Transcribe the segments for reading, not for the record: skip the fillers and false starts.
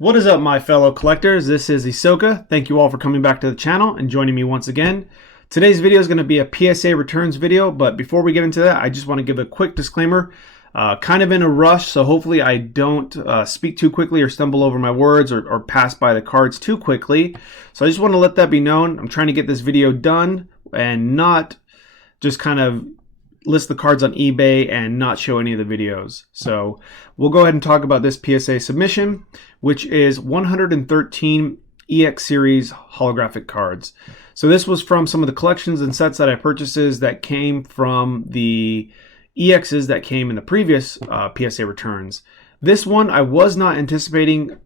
What is up, my fellow collectors? This is Isoka. Thank you all for coming back to the channel and joining me once again. Today's video is going to be a PSA returns video, but before we get into that, I just want to give a quick disclaimer. Kind of in a rush, so hopefully I don't speak too quickly or stumble over my words or pass by the cards too quickly. So I just want to let that be known. I'm trying to get this video done and not just kind of list the cards on eBay and not show any of the videos. So we'll go ahead and talk about this PSA submission, which is 113 EX series holographic cards. So this was from some of the collections and sets that I purchases that came from the EXs that came in the previous PSA returns. This one I was not anticipating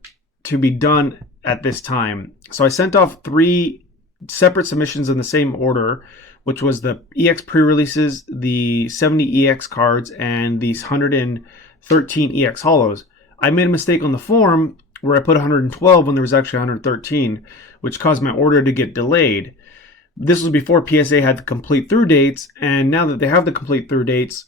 to be done at this time. So I sent off 3 separate submissions in the same order, which was the EX pre-releases, the 70 EX cards, and these 113 EX Holos. I made a mistake on the form where I put 112 when there was actually 113, which caused my order to get delayed. This was before PSA had the complete through dates, and now that they have the complete through dates,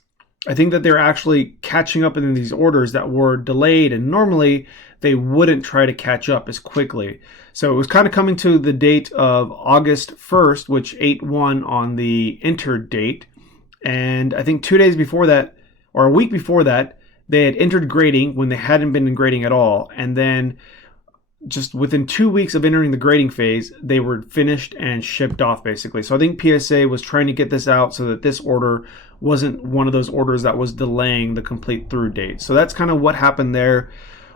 I think that they're actually catching up in these orders that were delayed, and normally they wouldn't try to catch up as quickly. So it was kind of coming to the date of August 1st, which 8/1 on the entered date. And I think 2 days before that, or a week before that, they had entered grading when they hadn't been in grading at all. And then just within 2 weeks of entering the grading phase, they were finished and shipped off basically. So I think PSA was trying to get this out so that this order wasn't one of those orders that was delaying the complete through date. So that's kind of what happened there.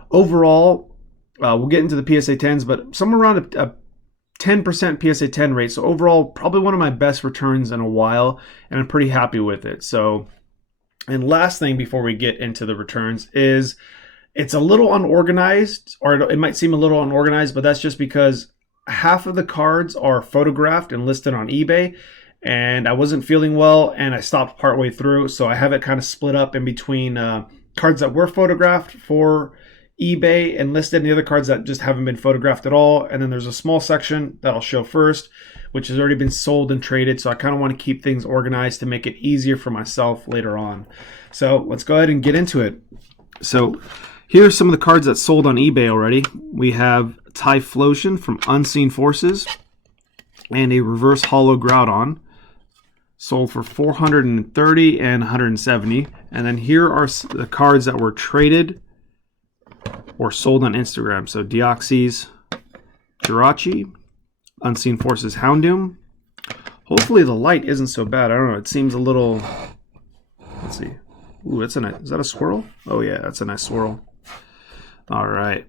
Overall, we'll get into the PSA 10s, but somewhere around a 10% PSA 10 rate. So overall, probably one of my best returns in a while, and I'm pretty happy with it. So, and last thing before we get into the returns is it's a little unorganized, or it might seem a little unorganized, but that's just because half of the cards are photographed and listed on eBay, and I wasn't feeling well, and I stopped partway through, so I have it kind of split up in between cards that were photographed for eBay and listed, and the other cards that just haven't been photographed at all. And then there's a small section that I'll show first, which has already been sold and traded, so I kind of want to keep things organized to make it easier for myself later on. So let's go ahead and get into it. So here's some of the cards that sold on eBay already. We have Typhlosion from Unseen Forces and a reverse holo Groudon. Sold for $430 and $170. And then here are the cards that were traded or sold on Instagram. So Deoxys, Jirachi, Unseen Forces Houndoom. Hopefully the light isn't so bad. I don't know. It seems a little. Let's see. Ooh, that's a nice. Is that a swirl? Oh yeah, that's a nice swirl. All right.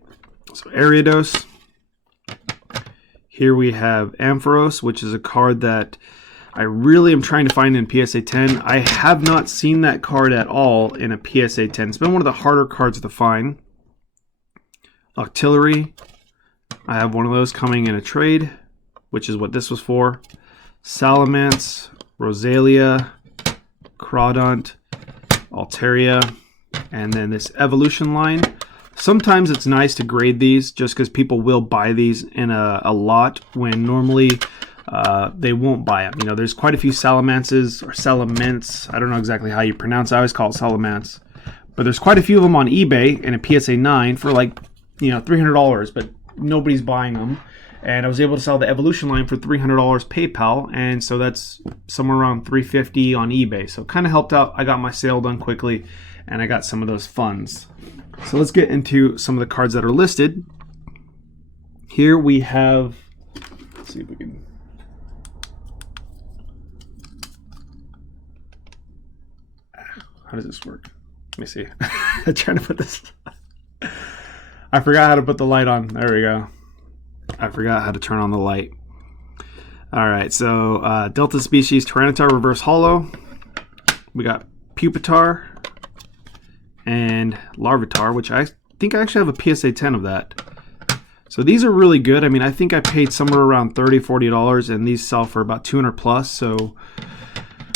So Ariados. Here we have Ampharos, which is a card that I really am trying to find in PSA 10. I have not seen that card at all in a PSA 10. It's been one of the harder cards to find. Octillery. I have one of those coming in a trade, which is what this was for. Salamence, Rosalia, Crawdont, Altaria, and then this Evolution line. Sometimes it's nice to grade these just because people will buy these in a lot when normally they won't buy them. You know, there's quite a few Salamances or Salamence. I don't know exactly how you pronounce it. I always call it Salamence. But there's quite a few of them on eBay in a PSA 9 for like, you know, $300, but nobody's buying them. And I was able to sell the Evolution line for $300 PayPal, and so that's somewhere around $350 on eBay. So it kind of helped out. I got my sale done quickly, and I got some of those funds. So let's get into some of the cards that are listed. Here we have, let's see if we can. How does this work? Let me see. I'm trying to put this. I forgot how to put the light on. There we go. I forgot how to turn on the light. All right, so Delta Species Tyranitar Reverse Holo. We got Pupitar and Larvitar, which I think I actually have a PSA 10 of that. So these are really good. I mean, I think I paid somewhere around $30, $40, and these sell for about 200 plus. So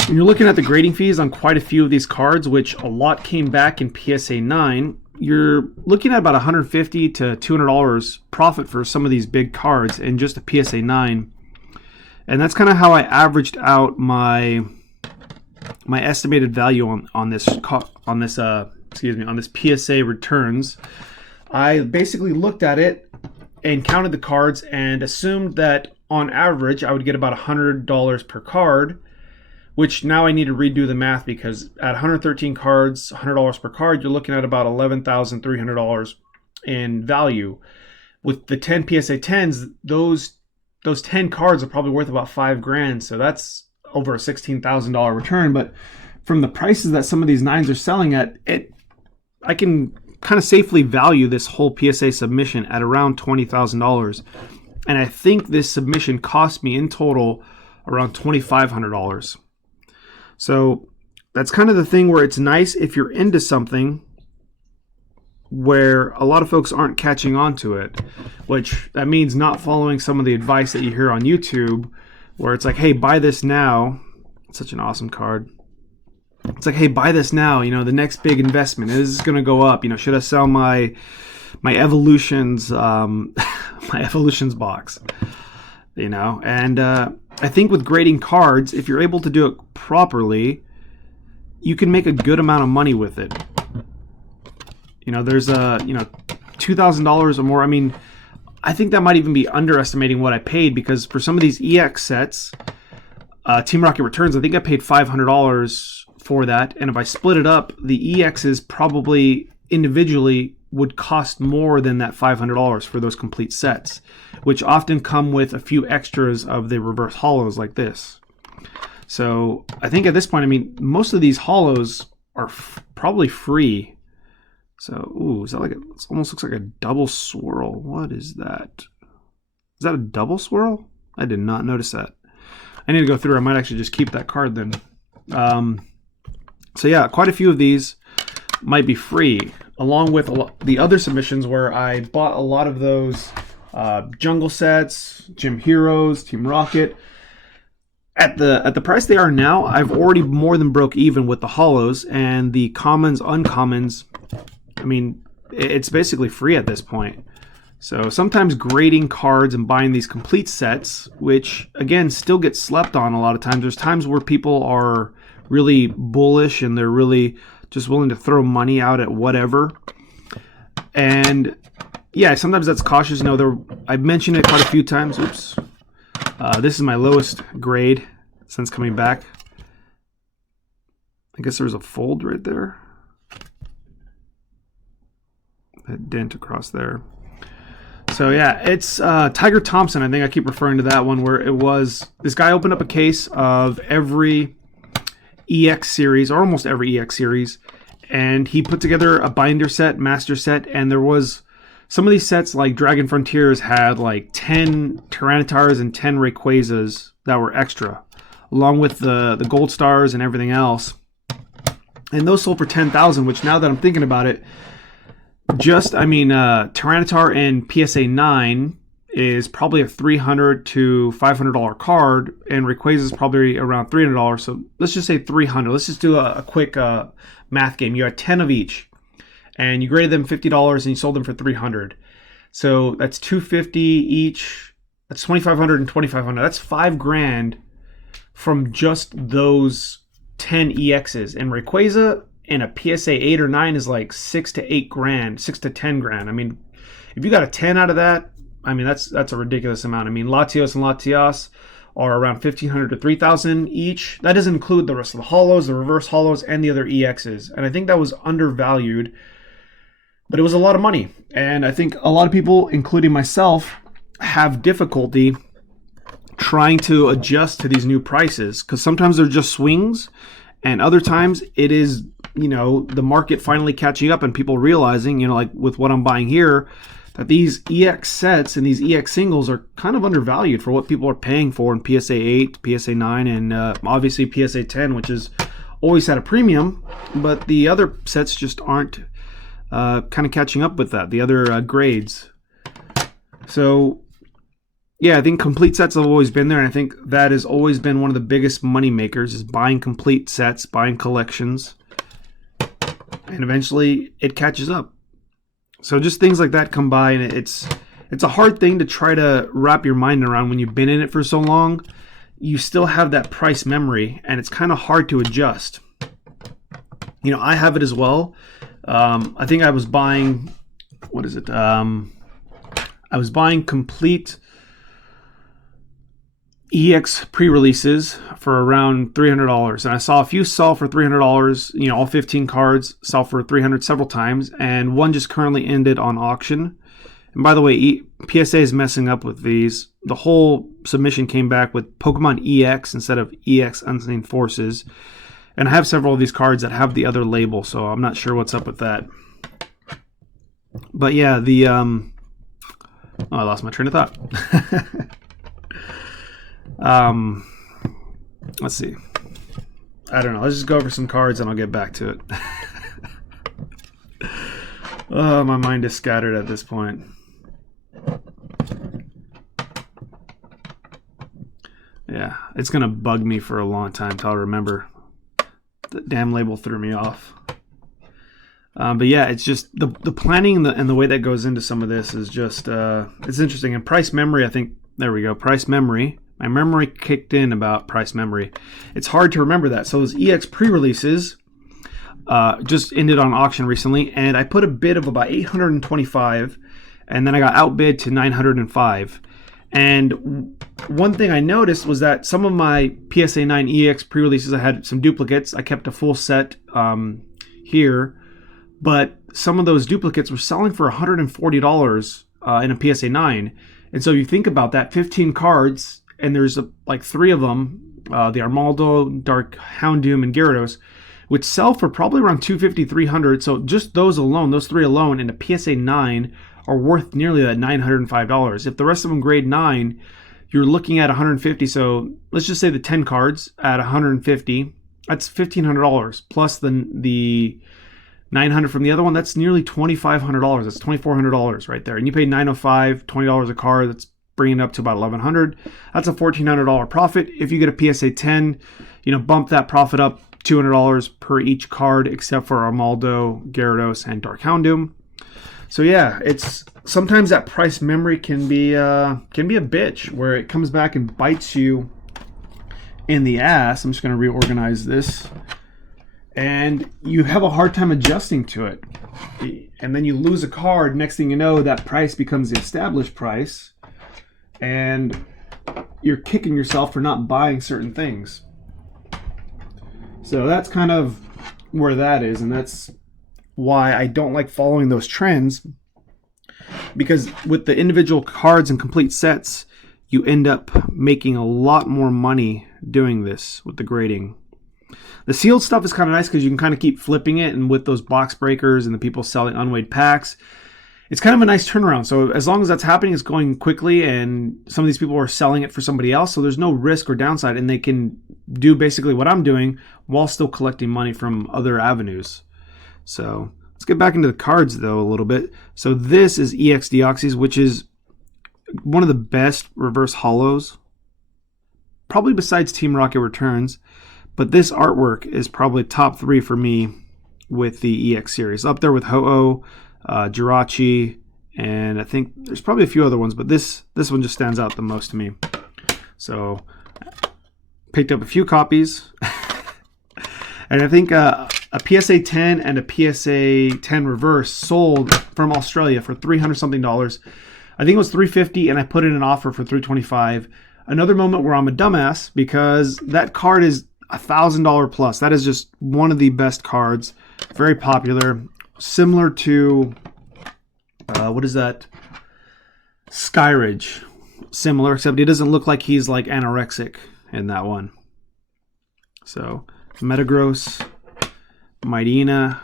when you're looking at the grading fees on quite a few of these cards, which a lot came back in PSA 9, you're looking at about $150 to $200 profit for some of these big cards in just a PSA 9. And that's kind of how I averaged out my estimated value on this PSA returns. I basically looked at it and counted the cards and assumed that on average I would get about $100 per card, which now I need to redo the math, because at 113 cards, $100 per card, you're looking at about $11,300 in value. With the 10 PSA 10s, those 10 cards are probably worth about $5,000, so that's over a $16,000 return. But from the prices that some of these 9s are selling at, I can kind of safely value this whole PSA submission at around $20,000. And I think this submission cost me in total around $2,500. So that's kind of the thing where it's nice if you're into something where a lot of folks aren't catching on to it, which that means not following some of the advice that you hear on YouTube, where it's like, hey, buy this now. It's such an awesome card. It's like, hey, buy this now. You know, the next big investment is going to go up. You know, should I sell my Evolutions my Evolutions box? You know, and I think with grading cards, if you're able to do it properly, you can make a good amount of money with it. You know, there's $2,000 or more. I mean, I think that might even be underestimating what I paid, because for some of these EX sets, Team Rocket Returns, I think I paid $500 for that. And if I split it up, the EXs probably individually would cost more than that $500 for those complete sets, which often come with a few extras of the reverse holos like this. So I think at this point, I mean, most of these holos are probably free. So, ooh, is that like it almost looks like a double swirl. What is that? Is that a double swirl? I did not notice that. I need to go through. I might actually just keep that card then. So yeah, quite a few of these might be free, along with the other submissions where I bought a lot of those jungle sets, Gym Heroes, Team Rocket. At the price they are now, I've already more than broke even with the holos, and the commons, uncommons, I mean, it's basically free at this point. So sometimes grading cards and buying these complete sets, which again still get slept on a lot of times. There's times where people are really bullish and they're really just willing to throw money out at whatever. And yeah, sometimes that's cautious. You know, I've mentioned it quite a few times. Oops. This is my lowest grade since coming back. I guess there's a fold right there. That dent across there. So yeah, it's Tiger Thompson. I think I keep referring to that one, where it was this guy opened up a case of every EX series, or almost every EX series, and he put together a binder set, master set, and there was some of these sets, like Dragon Frontiers, had like 10 Tyrannitars and 10 Rayquazas that were extra, along with the gold stars and everything else. And those sold for $10,000, which now that I'm thinking about it, Tyranitar and PSA 9 is probably a $300 to $500 card, and Rayquaza is probably around $300. So let's just say $300. Let's just do a quick math game. You had 10 of each, and you graded them $50, and you sold them for $300. So that's $250 each. That's $2,500 and $2,500. That's $5,000 from just those 10 EXs. And Rayquaza and a PSA 8 or 9 is like $6,000 to $8,000, $6,000 to $10,000. I mean, if you got a 10 out of that, I mean, that's a ridiculous amount. I mean, Latios and Latias are around $1,500 to $3,000 each. That doesn't include the rest of the holos, the reverse holos, and the other EXs. And I think that was undervalued, but it was a lot of money. And I think a lot of people, including myself, have difficulty trying to adjust to these new prices, because sometimes they're just swings, and other times it is, you know, the market finally catching up and people realizing, you know, like with what I'm buying here, that these EX sets and these EX singles are kind of undervalued for what people are paying for in PSA 8, PSA 9, and obviously PSA 10, which has always had a premium, but the other sets just aren't kind of catching up with that, the other grades. So yeah, I think complete sets have always been there, and I think that has always been one of the biggest money makers, is buying complete sets, buying collections, and eventually it catches up. So just things like that come by, and it's a hard thing to try to wrap your mind around when you've been in it for so long. You still have that price memory, and it's kind of hard to adjust. You know, I have it as well. I think I was buying what is it? I was buying complete EX pre-releases for around $300, and I saw a few sell for $300. You know, all 15 cards sell for $300 several times, and one just currently ended on auction. And by the way, PSA is messing up with these. The whole submission came back with Pokemon EX instead of EX Unseen Forces, and I have several of these cards that have the other label, so I'm not sure what's up with that. But yeah, the oh, I lost my train of thought. Let's see. I don't know. Let's just go over some cards and I'll get back to it. Oh, my mind is scattered at this point. Yeah, it's gonna bug me for a long time until I remember. The damn label threw me off. But yeah, it's just the planning and the way that goes into some of this is just it's interesting. And price memory, I think, there we go. Price memory. My memory kicked in about price memory. It's hard to remember that. So those EX pre-releases just ended on auction recently, and I put a bid of about $825, and then I got outbid to $905. And one thing I noticed was that some of my PSA 9 EX pre-releases, I had some duplicates. I kept a full set here, but some of those duplicates were selling for $140 in a PSA 9. And so you think about that, 15 cards, and there's like 3 of them, the Armaldo, Dark Houndoom, and Gyarados, which sell for probably around $250, $300. So just those alone, those 3 alone in a PSA 9 are worth nearly that $905. If the rest of them grade 9, you're looking at $150. So let's just say the 10 cards at $150, that's $1,500 plus the $900 from the other one. That's nearly $2,500. That's $2,400 right there. And you pay $905, $20 a card. That's bringing it up to about $1,100. That's a $1,400 profit. If you get a PSA 10, you know, bump that profit up $200 per each card, except for Armaldo, Gyarados, and Dark Houndoom. So yeah, it's sometimes that price memory can be a bitch, where it comes back and bites you in the ass. I'm just going to reorganize this, and you have a hard time adjusting to it, and then you lose a card. Next thing you know, that price becomes the established price, and you're kicking yourself for not buying certain things. So that's kind of where that is, and that's why I don't like following those trends, because with the individual cards and complete sets, you end up making a lot more money doing this with the grading. The sealed stuff is kind of nice because you can kind of keep flipping it, and with those box breakers and the people selling unweighed packs, it's kind of a nice turnaround. So as long as that's happening, it's going quickly, and some of these people are selling it for somebody else, so there's no risk or downside, and they can do basically what I'm doing while still collecting money from other avenues. So let's get back into the cards though a little bit. So this is EX Deoxys, which is one of the best reverse holos, probably besides Team Rocket Returns. But this artwork is probably top 3 for me with the EX series. Up there with Ho-Oh, Jirachi, and I think there's probably a few other ones, but this one just stands out the most to me. So picked up a few copies. And I think a PSA 10 and a PSA 10 reverse sold from Australia for $300 something. I think it was $350, and I put in an offer for $325. Another moment where I'm a dumbass, because that card is $1,000 plus. That is just one of the best cards. Very popular. Similar to what is that? Skyridge. Similar, except he doesn't look like he's like anorexic in that one. So Metagross, Mightyena.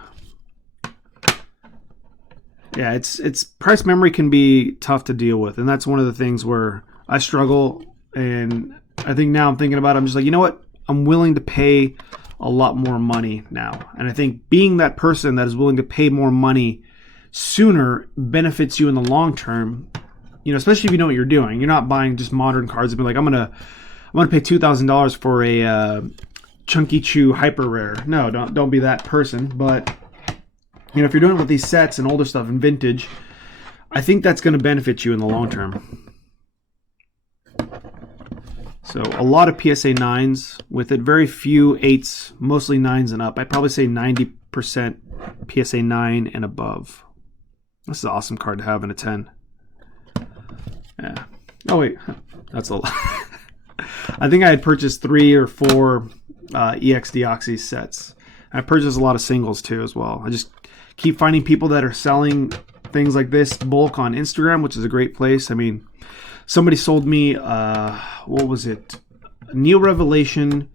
Yeah, it's price memory can be tough to deal with, and that's one of the things where I struggle. And I think now I'm thinking about it, I'm just like, you know what? I'm willing to pay a lot more money now. And I think being that person that is willing to pay more money sooner benefits you in the long term. You know, especially if you know what you're doing. You're not buying just modern cards and be like, I'm gonna pay $2,000 for a Chunky Chew hyper rare. No, don't be that person. But you know, if you're doing it with these sets and older stuff and vintage, I think that's going to benefit you in the long term. So a lot of PSA 9s with it, very few 8s, mostly 9s and up. I'd probably say 90% PSA 9 and above. This is an awesome card to have in a 10. Yeah. Oh wait, that's a lot. I think I had purchased 3 or 4 EX Deoxys sets. I purchased a lot of singles too as well. I just keep finding people that are selling things like this bulk on Instagram, which is a great place. I mean, somebody sold me, what was it? Neo Revelation,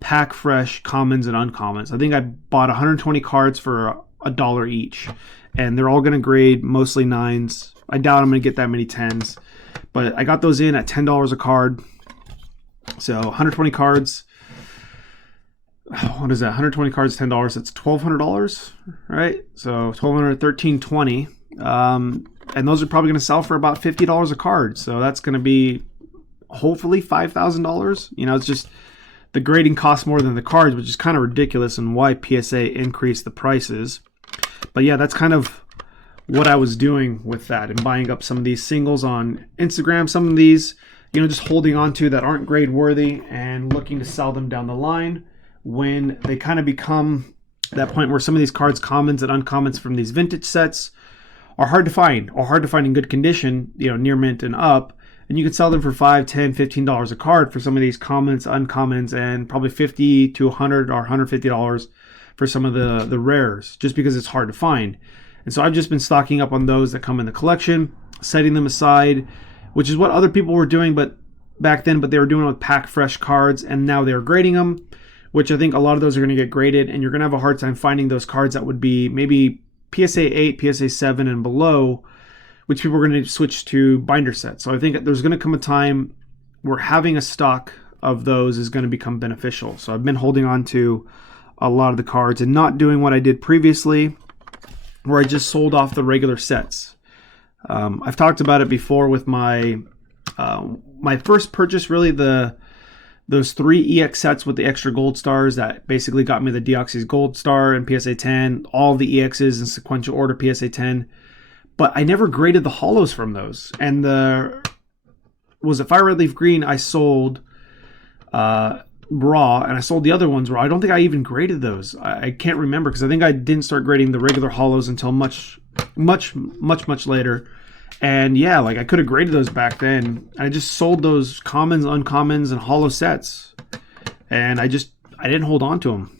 Pack Fresh, Commons, and Uncommons. I think I bought 120 cards for $1 each. And they're all going to grade mostly 9s. I doubt I'm going to get that many 10s. But I got those in at $10 a card. So 120 cards. What is that? 120 cards, $10. That's $1,200, right? So $1,200, $1,320. And those are probably going to sell for about $50 a card. So that's going to be hopefully $5,000. You know, it's just the grading costs more than the cards, which is kind of ridiculous, and why PSA increased the prices. But yeah, that's kind of what I was doing with that and buying up some of these singles on Instagram. Some of these, you know, just holding on to that aren't grade worthy and looking to sell them down the line when they kind of become that point where some of these cards, commons and uncommons from these vintage sets, are hard to find or hard to find in good condition, you know, near mint and up. And you can sell them for $5, $10, $15 a card for some of these commons, uncommons, and probably $50 to $100 or $150 for some of the rares, just because it's hard to find. And so I've just been stocking up on those that come in the collection, setting them aside, which is what other people were doing back then, but they were doing it with pack fresh cards, and now they're grading them, which I think a lot of those are going to get graded, and you're going to have a hard time finding those cards that would be maybe PSA 8, PSA 7 and below, which people are going to switch to binder sets. So I think there's going to come a time where having a stock of those is going to become beneficial. So I've been holding on to a lot of the cards and not doing what I did previously, where I just sold off the regular sets. I've talked about it before with my first purchase, really those 3 EX sets with the extra gold stars that basically got me the Deoxys Gold Star and PSA 10, all the EXs in sequential order PSA 10. But I never graded the holos from those. And was it Fire Red Leaf Green I sold raw, and I sold the other ones raw. I don't think I even graded those. I can't remember, because I think I didn't start grading the regular holos until much later. And yeah, like I could have graded those back then. I just sold those commons, uncommons, and holo sets, and I didn't hold on to them.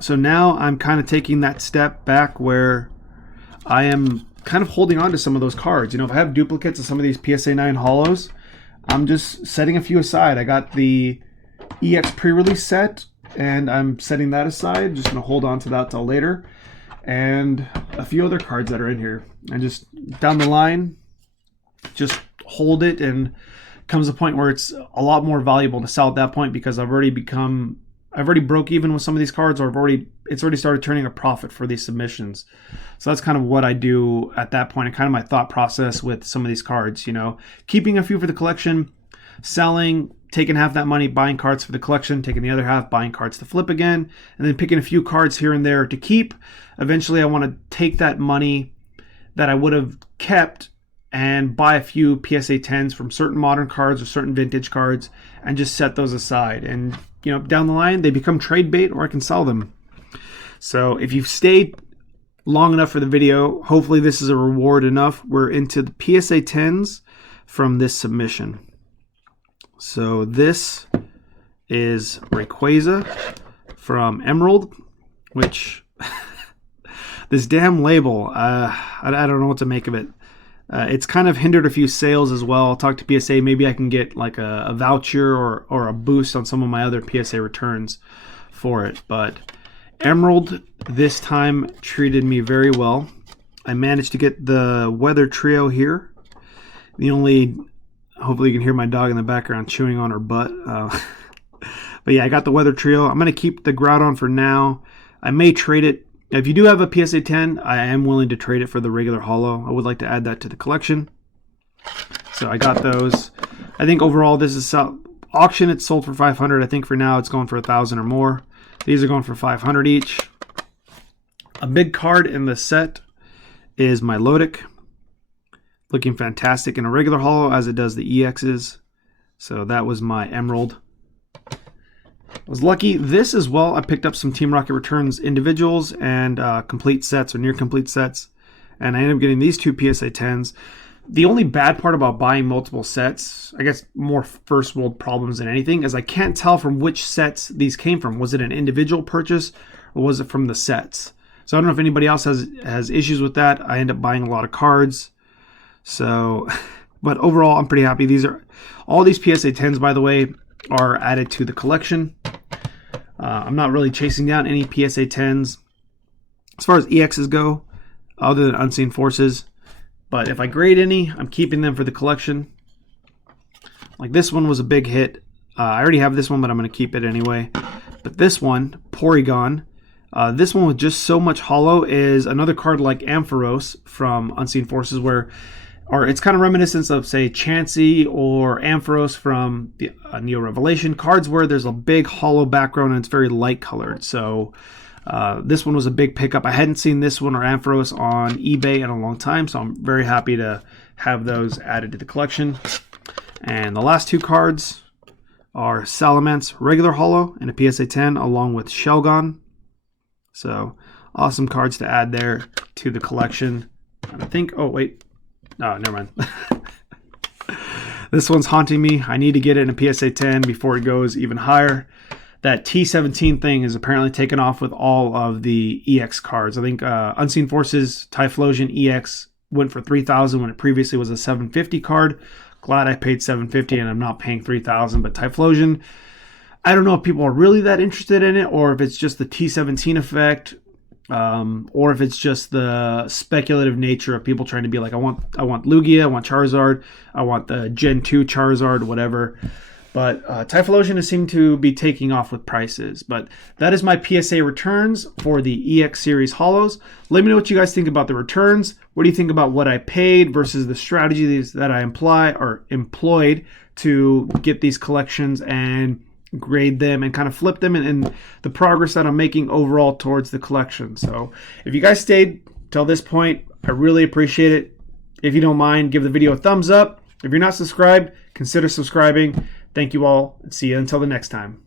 So now I'm kind of taking that step back where I am kind of holding on to some of those cards. You know, if I have duplicates of some of these PSA 9 holos, I'm just setting a few aside. I got the EX pre-release set, and I'm setting that aside. Just going to hold on to that till later. And a few other cards that are in here. And just down the line, just hold it, and comes a point where it's a lot more valuable to sell at that point, because I've already broke even with some of these cards, or it's already started turning a profit for these submissions. So that's kind of what I do at that point, and kind of my thought process with some of these cards. You know, keeping a few for the collection, selling, taking half that money, buying cards for the collection, taking the other half, buying cards to flip again, and then picking a few cards here and there to keep. Eventually, I want to take that money that I would have kept and buy a few PSA 10s from certain modern cards or certain vintage cards, and just set those aside. And you know, down the line, they become trade bait, or I can sell them. So if you've stayed long enough for the video, hopefully this is a reward enough. We're into the PSA 10s from this submission. So this is Rayquaza from Emerald, which this damn label, I don't know what to make of it. It's kind of hindered a few sales as well. I'll talk to PSA. Maybe I can get like a voucher or a boost on some of my other PSA returns for it. But Emerald this time treated me very well. I managed to get the Weather Trio here. Hopefully you can hear my dog in the background chewing on her butt. But yeah, I got the Weather Trio. I'm going to keep the Groudon for now. I may trade it. If you do have a PSA 10, I am willing to trade it for the regular holo. I would like to add that to the collection. So I got those. I think overall this is auction. It's sold for $500. I think for now it's going for $1,000 or more. These are going for $500 each. A big card in the set is my Milotic. Looking fantastic in a regular holo as it does the EXs. So that was my Emerald. I was lucky this as well. I picked up some Team Rocket Returns individuals and complete sets or near complete sets. and I ended up getting these two PSA 10s. The only bad part about buying multiple sets, I guess more first world problems than anything, is I can't tell from which sets these came from. Was it an individual purchase or was it from the sets? So I don't know if anybody else has issues with that. I end up buying a lot of cards. So, but overall, I'm pretty happy. All these PSA 10s, by the way, are added to the collection. I'm not really chasing down any PSA 10s as far as EXs go, other than Unseen Forces. But if I grade any, I'm keeping them for the collection. Like this one was a big hit. I already have this one, but I'm going to keep it anyway. But this one, Porygon, this one with just so much holo, is another card like Ampharos from Unseen Forces, or it's kind of reminiscent of, say, Chansey or Ampharos from the Neo Revelation cards, where there's a big holo background and it's very light colored. So this one was a big pickup. I hadn't seen this one or Ampharos on eBay in a long time, so I'm very happy to have those added to the collection. And the last two cards are Salamence regular holo and a PSA 10, along with Shelgon. So awesome cards to add there to the collection. And I think, oh wait, no, never mind. This one's haunting me. I need to get it in a PSA 10 before it goes even higher. That T17 thing is apparently taken off with all of the EX cards. I think Unseen Forces Typhlosion EX went for $3,000 when it previously was a $750 card. Glad I paid $750 and I'm not paying $3,000. But Typhlosion, I don't know if people are really that interested in it, or if it's just the T17 effect, or if it's just the speculative nature of people trying to be like, I want Lugia, I want Charizard, I want the Gen 2 Charizard, whatever. But Typhlosion has seemed to be taking off with prices. But that is my PSA returns for the EX series holos. Let me know what you guys think about the returns. What do you think about what I paid versus the strategies that I employed to get these collections and grade them and kind of flip them, and the progress that I'm making overall towards the collection. So if you guys stayed till this point, I really appreciate it. If you don't mind, give the video a thumbs up. If you're not subscribed, consider subscribing. Thank you all, and see you until the next time.